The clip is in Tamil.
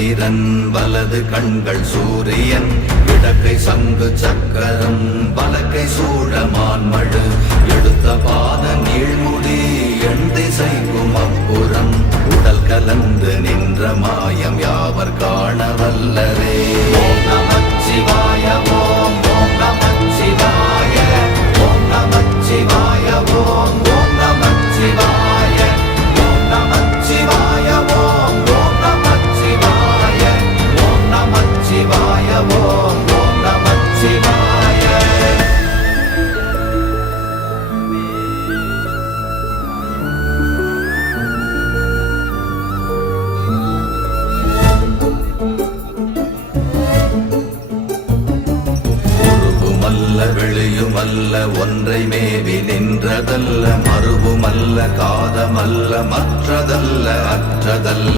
சந்திரன் வலது கண்கள் சூரியன் இடக்கை சங்கு சக்கரம் வலக்கை சூழமான்மழு எடுத்த பாத நீழ்முடி எண் திசைக்கும் அப்புறம் உடல் கலந்து நின்ற மாயம் யாவர் காண வல்லரே. ஓம் நமச்சிவாய ஓம் ஓம் நமச்சிவாய ஓம் நமச்சிவாய ஓம் ஓம் நமச்சிவாய ஓம் நமச்சிவாய ஓம் ஓம் நமச்சிவாய ஓம் நமச்சிவாய ஓம் ஓம் நமச்சிவாய. வெளியுமல்ல ஒன்றை மேவி நின்றதல்ல மறுவுமல்ல காதமல்ல மற்றதல்ல அற்றதல்ல